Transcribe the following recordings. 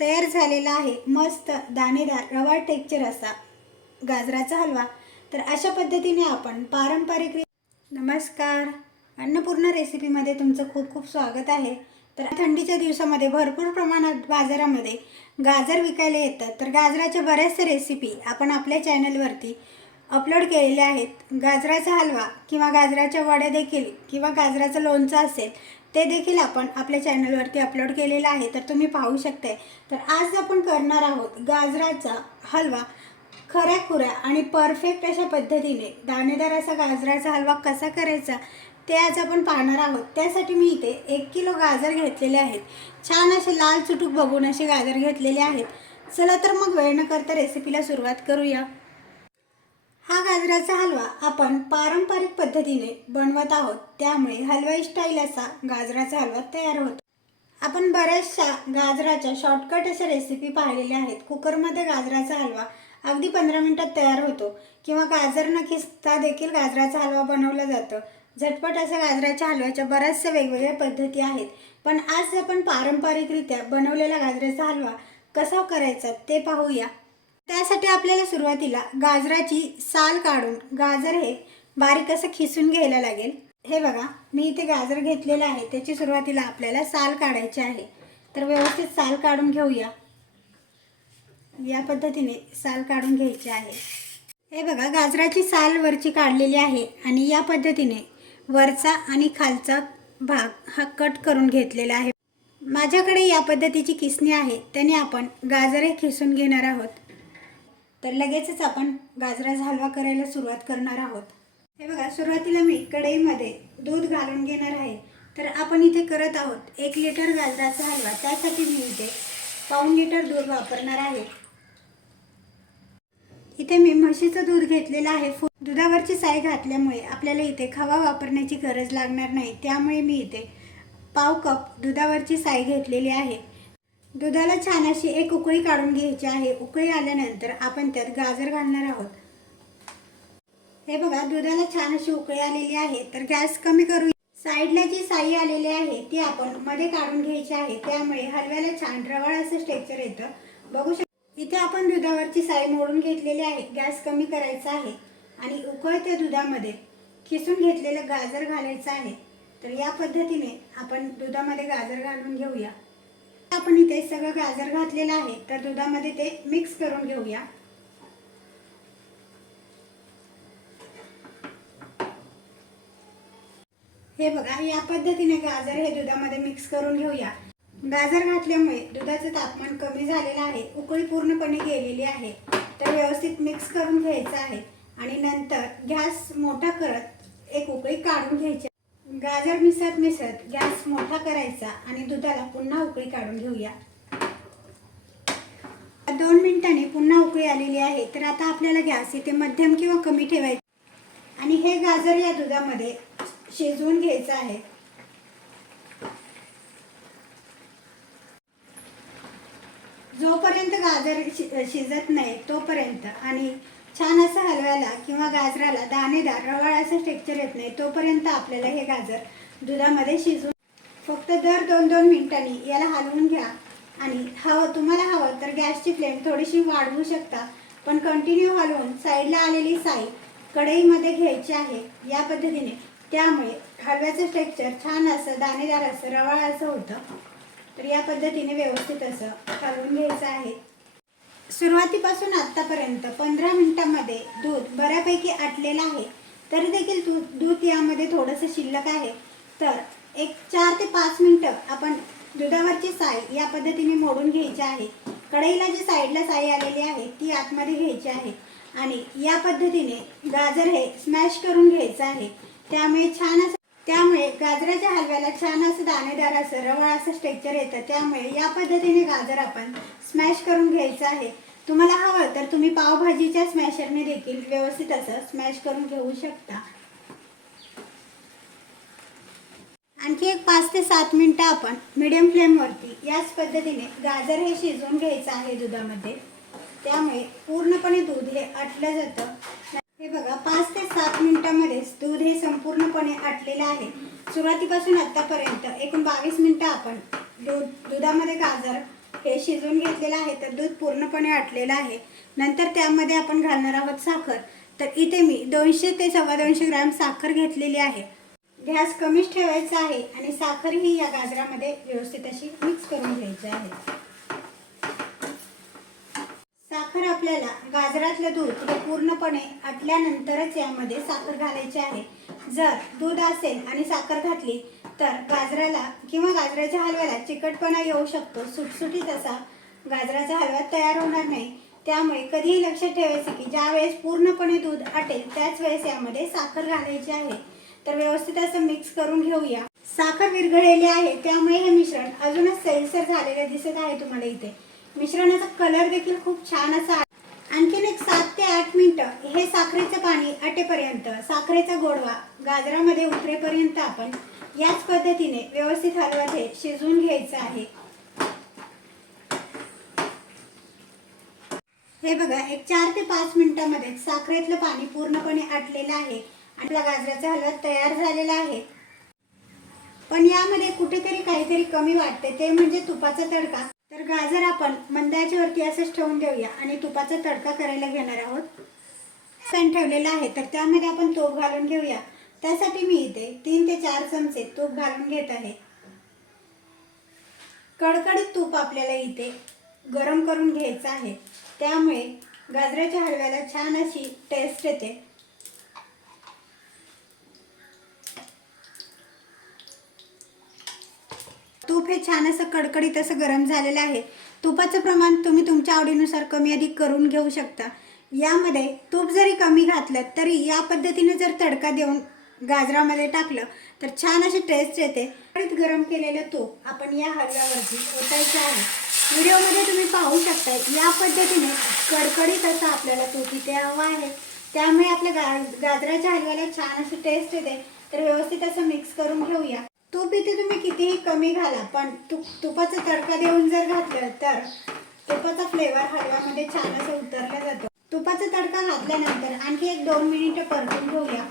तयार झालेला आहे. मस्त दाणेदार रवा टेक्चर असा. गाजराचा हलवा. तर अशा पद्धतीने आपण पारंपरिक नमस्कार. अन्नपूर्ण रेसिपीमध्ये तुमचं खूप खूप स्वागत आहे. तर थंडीच्या दिवसामध्ये भरपूर प्रमाणात बाजारामध्ये गाजर विकायला येतात तर गाजराच्या बऱ्याचशा रेसिपी आपण आपल्या चॅनलवरती अपलोड केलेल्या आहेत. गाजराचा हलवा किंवा गाजराच्या वड्या देखील किंवा गाजराचं लोणचं असेल ते देखील आपण आपल्या चॅनलवरती अपलोड केलेलं आहे तर तुम्ही पाहू शकताय. तर आज आपण करणार आहोत गाजराचा हलवा. खऱ्या खुऱ्या आणि परफेक्ट अशा पद्धतीने दाणेदार असा गाजराचा हलवा कसा करायचा ते आज आपण पाहणार आहोत. त्यासाठी मी इथे एक किलो गाजर घेतलेले आहेत. छान असे लाल चुटूक बघून असे गाजर घेतलेले आहेत. चला तर मग वेळ न करता रेसिपीला सुरुवात करूया. हा गाजराचा हलवा आपण पारंपरिक पद्धतीने बनवत आहोत. त्यामुळे हलवाई स्टाईल असा गाजराचा हलवा तयार होतो. आपण बऱ्याचशा गाजराच्या शॉर्टकट अशा रेसिपी पाहिलेल्या आहेत. कुकरमध्ये गाजराचा हलवा अगदी पंधरा मिनटात तयार होतो किंवा गाजर न खिसता देखील गाजराचा हलवा बनवला जातो. झटपट अशा गाजराच्या हलव्याच्या बऱ्याचशा वेगवेगळ्या पद्धती आहेत. पण आज आपण पारंपरिकरित्या बनवलेला गाजराचा हलवा कसा करायचा ते पाहूया. त्यासाठी आपल्याला सुरुवातीला गाजराची साल काढून गाजर हे बारीक असं खिसून घ्यायला लागेल. हे बघा मी इथे गाजर घेतलेलं आहे. त्याची सुरुवातीला आपल्याला साल काढायची आहे. तर व्यवस्थित साल काढून घेऊया. या पद्धतीने साल काढून घ्यायची आहे. हे बघा गाजराची साल वरची काढलेली आहे आणि या पद्धतीने वरचा आणि खालचा भाग हा कट करून घेतलेला आहे. माझ्याकडे या पद्धतीची किसणी आहे. त्याने आपण गाजर हे खिसून घेणार आहोत. तर लगेचच आपण गाजराचा हलवा करायला सुरुवात करणार आहोत. हे बघा सुरुवातीला मी कढईमध्ये दूध घालून घेणार आहे. तर आपण इथे करत आहोत एक लिटर गाजराचा हलवा. त्यासाठी मी इथे पाऊण लिटर दूध वापरणार आहे. इथे मी म्हशीचं दूध घेतलेलं आहे. फु दुधावरची साय घातल्यामुळे आपल्याला इथे खवा वापरण्याची गरज लागणार नाही. त्यामुळे मी इथे पाव कप दुधावरची साय घेतलेली आहे. दुधाला छान अशी एक उकळी काढून घ्यायची आहे. उकळी आल्यानंतर आपण त्यात गाजर घालणार आहोत. हे बघा दुधाला छान अशी उकळी आलेली आहे. तर गॅस कमी करू साईडला जी साई आलेली आहे ती आपण मध्ये काढून घ्यायची आहे. त्यामुळे हलव्याला छान रवाळ असं स्ट्रेक्चर येतं. बघू शकतो इथे आपण दुधावरची साई मोडून घेतलेली आहे. गॅस कमी करायचा आहे. आणि उकळत्या दुधामध्ये खिसून घेतलेलं गाजर घालायचं आहे. तर या पद्धतीने आपण दुधामध्ये गाजर घालून घेऊया. आपण इथे सगळं गाजर घातलेलं आहे तर दुधामध्ये ते मिक्स करून घेऊया. हे बघा या पद्धतीने गाजर हे दुधामध्ये मिक्स करून घेऊया. गाजर घातल्यामुळे दुधाचं तापमान कमी झालेलं आहे उकळी पूर्णपणे गेलेली आहे. तर व्यवस्थित मिक्स करून घ्यायचं आहे. आणि नंतर गॅस मोठा करत एक उकळी काढून घ्यायची गाजर मिसत मिसत गॅस मोठा करायचा आणि दुधाला पुन्हा उकळी काढून घेऊया. दोन मिनिटांनी पुन्हा उकळी आलेली आहे तर आता आपल्याला गॅस इथे मध्यम किंवा कमी ठेवायचा आणि हे गाजर या दुधामध्ये शिजवून घ्यायचं आहे. जोपर्यंत गाजर शि- शिजत नाही तोपर्यंत आणि छान असं हलव्याला किंवा गाजराला दाणेदार रवाळ असं टेक्चर येत नाही तोपर्यंत आपल्याला हे गाजर दुधामध्ये शिजवून फक्त दर दोन दोन मिनिटांनी याला हलवून घ्या. आणि हवं तुम्हाला हवं तर गॅसची फ्लेम थोडीशी वाढवू शकता पण कंटिन्यू हलवून साईडला आलेली साई कढईमध्ये घ्यायची आहे. या पद्धतीने त्यामुळे हलव्याचं टेक्चर छान असं दाणेदार असं रवाळ असं होतं. तर या पद्धतीने व्यवस्थित असं हलवून घ्यायचं आहे. सुरुवातीपासून आत्तापर्यंत पंधरा मिनिटांमध्ये दूध बऱ्यापैकी आटलेलं आहे. तरी देखील दूध दूध यामध्ये थोडंसं शिल्लक आहे. तर एक चार ते पाच मिनटं आपण दुधावरची साय या पद्धतीने मोडून घ्यायची आहे. कढईला जी साईडला साई आलेली आहे ती आतमध्ये घ्यायची आहे. आणि या पद्धतीने गाजर हे स्मॅश करून घ्यायचं आहे. त्यामुळे छान असं त्यामुळे गाजराच्या हलव्याला छान असं दाणेदार असं रवळ असं स्ट्रेक्चर येतं. त्यामुळे या पद्धतीने गाजर आपण स्मॅश करून घ्यायचं आहे. तुम्हाला हवं तर तुम्ही पावभाजीच्या स्मॅशरने देखील व्यवस्थित असं स्मॅश करून घेऊ शकता. आणखी एक पाच ते सात मिनटं आपण मिडियम फ्लेमवरती याच पद्धतीने गाजर हे शिजवून घ्यायचं आहे दुधामध्ये. त्यामुळे पूर्णपणे दूध हे आटलं जातं. हे बघा पाच ते सात मिनिटामध्येच दूध हे संपूर्णपणे आटलेलं आहे. सुरुवातीपासून आत्तापर्यंत एकूण बावीस मिनटं आपण दूध दुधामध्ये गाजर हे शिजवून घेतलेलं आहे तर दूध पूर्णपणे आटलेलं आहे. नंतर त्यामध्ये आपण घालणार आहोत साखर. तर इथे मी दोनशे ते सव्वा दोनशे ग्रॅम साखर घेतलेली आहे. गॅस कमीच ठेवायचा आहे आणि साखर ही या गाजरामध्ये व्यवस्थित अशी मिक्स करून घ्यायची आहे. साखर आपल्याला गाजरातलं दूध हे पूर्णपणे आटल्यानंतरच यामध्ये साखर घालायची आहे. जर दूध असेल आणि साखर घातली तर गाजराला किंवा गाजराच्या हलव्याला चिकटपणा येऊ शकतो. सुटसुटीत असा गाजराचा हलवा तयार होणार नाही. त्यामुळे कधीही लक्षात ठेवायचं की ज्या वेळेस पूर्णपणे दूध आटेल त्याच वेळेस यामध्ये साखर घालायची आहे. तर व्यवस्थित असं मिक्स करून घेऊया. साखर विरघळलेली आहे त्यामुळे हे मिश्रण अजूनच सैलसर झालेलं दिसत आहे तुम्हाला इथे. मिश्रणाचा कलर देखील खूप छान असा आणखीन एक सात ते आठ मिनटं हे साखरेचं पाणी आटेपर्यंत साखरेचा गोडवा गाजरामध्ये उतरेपर्यंत आपण याच पद्धतीने व्यवस्थित हलवत हे शिजवून घ्यायचं आहे. हे बघा एक चार ते पाच मिनिटांमध्ये साखरेतलं पाणी पूर्णपणे आटलेलं आहे आणि आपला गाजराचा हलवा तयार झालेला आहे. पण यामध्ये कुठेतरी काहीतरी कमी वाटते ते म्हणजे तुपाचा तडका. तर गाजर आपण मंदाच्या वरती असंच ठेवून देऊया आणि तुपाचा तडका करायला घेणार आहोत. सण ठेवलेला आहे तर त्यामध्ये आपण तूप घालून घेऊया. त्यासाठी मी इथे तीन ते चार चमचे तूप घालून घेत आहे. कडकडीत तूप आपल्याला इथे गरम करून घ्यायचं आहे. त्यामुळे गाजराच्या हलव्याला छान अशी टेस्ट येते. तूप हे छान असं कडकडीत असं गरम झालेलं आहे. तुपाचं प्रमाण तुम्ही तुमच्या आवडीनुसार कमी अधिक करून घेऊ शकता. यामध्ये तूप जरी कमी घातलं तरी या पद्धतीने जर तडका देऊन गाजरामध्ये टाकलं तर छान अशी टेस्ट येते. कडकडीत गरम केलेलं तूप आपण या हलव्यावरती ओतायचं आहे. व्हिडिओमध्ये तुम्ही पाहू शकता या पद्धतीने कडकडीत असं आपल्याला तूप इथे हवं आहे. त्यामुळे आपल्या गा गाजराच्या हलव्याला छान अशी टेस्ट येते. तर व्यवस्थित असं मिक्स करून घेऊया तूप इथे तुम्ही कितीही कमी घाला पण तूप तुपाचा तडका देऊन जर घातलं तर तुपाचा फ्लेवर हलव्यामध्ये छान असं उतरला जातो. तुपाचा तडका घातल्यानंतर आणखी एक दोन मिनिटं परतून घेऊया.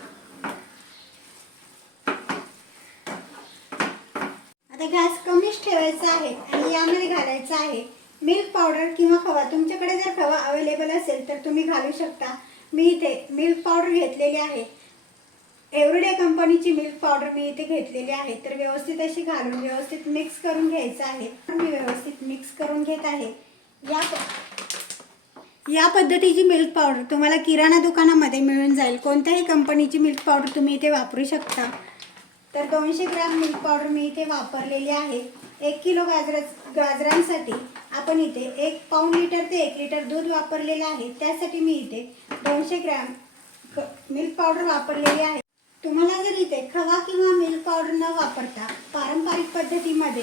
आता गॅस कमीच ठेवायचा आहे आणि यामध्ये घालायचं आहे मिल्क पावडर किंवा खवा. तुमच्याकडे जर खवा अवेलेबल असेल तर तुम्ही घालू शकता. मी इथे मिल्क पावडर घेतलेली आहे. एव्हरीडे कंपनीची मिल्क पावडर मी इथे घेतलेली आहे. तर व्यवस्थित अशी घालून व्यवस्थित मिक्स करून घ्यायचं आहे. मी व्यवस्थित मिक्स करून घेत आहे. या प- या पद्धतीची मिल्क पावडर तुम्हाला किराणा दुकानामध्ये मिळून जाईल. कोणत्याही कंपनीची मिल्क पावडर तुम्ही इथे वापरू शकता. तर दोनशे ग्रॅम मिल्क पावडर मी इथे वापरलेली आहे. एक किलो गाजरा गाजरांसाठी आपण इथे एक पाऊण लिटर ते एक लिटर दूध वापरलेलं आहे. त्यासाठी मी इथे दोनशे ग्रॅम मिल्क पावडर वापरलेली आहे. तुम्हाला जर इथे खवा किंवा मिल्क पावडर न वापरता पारंपरिक पद्धतीमध्ये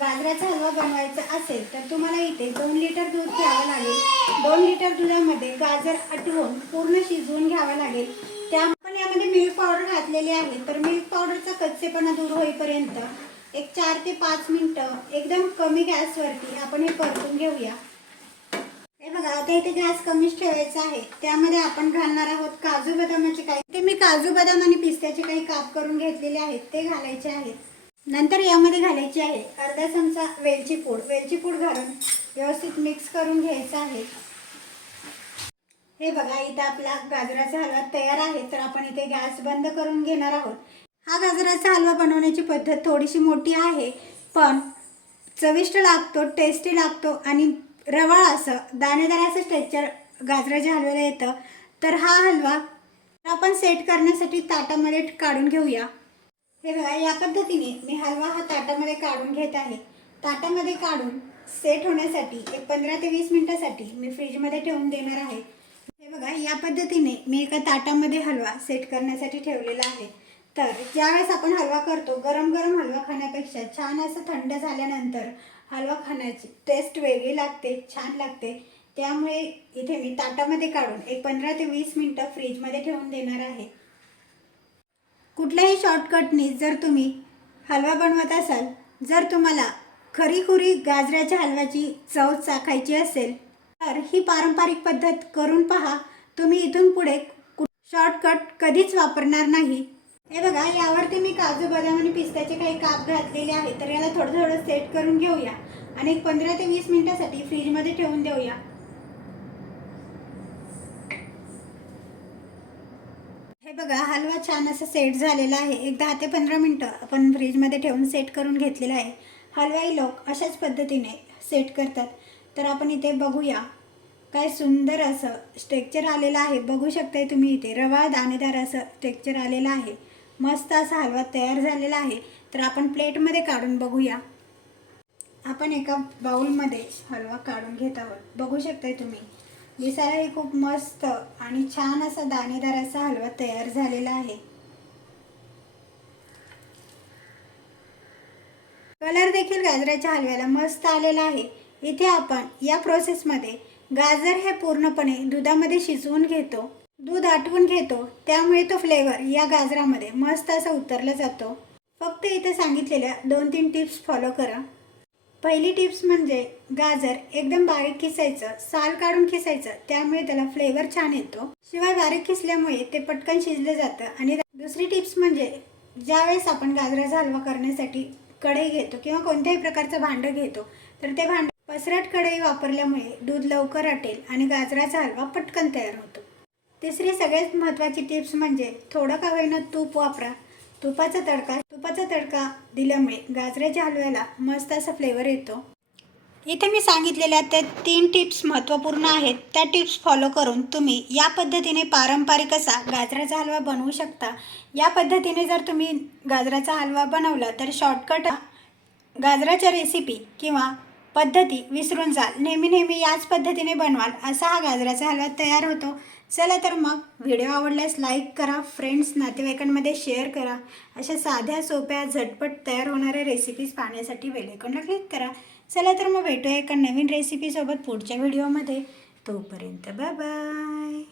गाजराचा हलवा बनवायचा असेल तर तुम्हाला इथे दोन लिटर दूध घ्यावं लागेल. दोन लिटर दुधामध्ये गाजर आटवून पूर्ण शिजवून घ्यावं लागेल. त्या पण यामध्ये मिल्क पावडर घातलेली आहे. तर मिल्क पावडरचा कच्चेपणा दूर होईपर्यंत एक चार ते पाच मिनटं एकदम कमी गॅसवरती आपण हे परतून घेऊया. हे बघा आता इथे गॅस कमीच ठेवायचा आहे. त्यामध्ये आपण घालणार आहोत काजू बदामाचे काही ते मी काजू बदाम आणि पिस्त्याचे काही काप करून घेतलेले आहेत ते घालायचे आहेत. नंतर यामध्ये घालायचे आहे अर्धा चमचा वेलची पूड. वेलची पूड घालून व्यवस्थित मिक्स करून घ्यायचं आहे. हे बघा इथं आपला गाजराचा हलवा तयार आहे तर आपण इथे गॅस बंद करून घेणार आहोत. हा गाजराचा हलवा बनवण्याची पद्धत थोडीशी मोठी आहे पण चविष्ट लागतो टेस्टी लागतो आणि रवाळ असं दाणेदार असं टेक्चर गाजराच्या हलव्याला येतं. तर हा हलवा आपण सेट करण्यासाठी ताटामध्ये काढून घेऊया. हे बघा या पद्धतीने मी हलवा हा ताटामध्ये काढून घेत आहे. ताटामध्ये काढून सेट होण्यासाठी एक पंधरा ते वीस मिनटासाठी मी फ्रीजमध्ये ठेवून देणार आहे. हे बघा या पद्धतीने मी एका ताटामध्ये हलवा सेट करण्यासाठी ठेवलेला आहे. तर ज्यावेळेस आपण हलवा करतो गरम गरम हलवा खाण्यापेक्षा छान असं थंड झाल्यानंतर हलवा खाण्याची. टेस्ट वेगळी लागते छान लागते. त्यामुळे इथे मी ताटामध्ये काढून एक पंधरा ते वीस मिनटं फ्रीजमध्ये ठेवून देणार आहे. कुठल्याही शॉर्टकटनी जर तुम्ही हलवा बनवत असाल जर तुम्हाला खरीखुरी गाजराच्या हलव्याची चव चाखायची असेल तर ही पारंपरिक पद्धत करून पहा. तुम्ही इथून पुढे शॉर्टकट कधीच वापरणार नाही. हे बघा यावरती मी काजू बदाम आणि पिस्त्याचे काही काप घातलेले आहेत. तर याला थोडं थोडं सेट करून घेऊया. आणि एक पंधरा ते वीस मिनिटासाठी फ्रीजमध्ये ठेवून देऊया. हे बघा हलवा छान असं सेट झालेला आहे. एक दहा ते पंधरा मिनटं आपण फ्रीजमध्ये ठेवून सेट करून घेतलेला आहे. हलवाई लोक अशाच पद्धतीने सेट करतात. तर आपण इथे बघूया. काय सुंदर असं स्ट्रेक्चर आलेलं आहे. बघू शकताय तुम्ही इथे. रवा दाणेदार असं स्ट्रेक्चर आलेलं आहे. मस्त असा हलवा तयार झालेला आहे. तर आपण प्लेटमध्ये काढून बघूया. आपण एका बाउलमध्ये हलवा काढून घेत आहोत. बघू शकताय तुम्ही. दिसायलाही खूप मस्त आणि छान असा दाणेदार असा हलवा तयार झालेला आहे. कलर देखील गाजराच्या हलव्याला मस्त आलेला आहे. इथे आपण या प्रोसेसमध्ये गाजर हे पूर्णपणे दुधामध्ये शिजवून घेतो. दूध आटवून घेतो त्यामुळे तो फ्लेवर या गाजरामध्ये मस्त असा उतरला जातो. फक्त इथे सांगितलेल्या दोन तीन टिप्स फॉलो करा. पहिली टिप्स म्हणजे गाजर एकदम बारीक किसायचं साल काढून किसायचं त्यामुळे त्याला फ्लेवर छान येतो. शिवाय बारीक किसल्यामुळे ते पटकन शिजलं जातं. आणि दुसरी टिप्स म्हणजे ज्यावेळेस आपण गाजराचा हलवा करण्यासाठी कढई घेतो किंवा कोणत्याही प्रकारचं भांडं घेतो तर ते भांडं पसरट कढई वापरल्यामुळे दूध लवकर आटेल आणि गाजराचा हलवा पटकन तयार होतो. तिसरी सगळ्यात महत्त्वाची टिप्स म्हणजे थोडं का होईना तूप वापरा. तुपाचा तडका तुपाचा तडका दिल्यामुळे गाजराच्या हलव्याला मस्त असा फ्लेवर येतो. इथे मी सांगितलेल्या त्या तीन टिप्स महत्त्वपूर्ण आहेत. त्या टिप्स फॉलो करून तुम्ही या पद्धतीने पारंपरिक असा गाजराचा हलवा बनवू शकता. या पद्धतीने जर तुम्ही गाजराचा हलवा बनवला तर शॉर्टकट गाजराच्या रेसिपी किंवा पद्धती विसरून जाल. नेहमी नेहमी याच पद्धतीने बनवाल असा हा गाजराचा हलवा तयार होतो. चला तर मग व्हिडिओ आवडल्यास लाईक करा फ्रेंड्स नातेवाईकांमध्ये शेअर करा. अशा साध्या सोप्या झटपट तयार होणाऱ्या रेसिपीज पाहण्यासाठी बेलेकॉनला क्लिक करा. चला तर मग भेटूया एका नवीन रेसिपीसोबत पुढच्या व्हिडिओमध्ये तोपर्यंत बाय बाय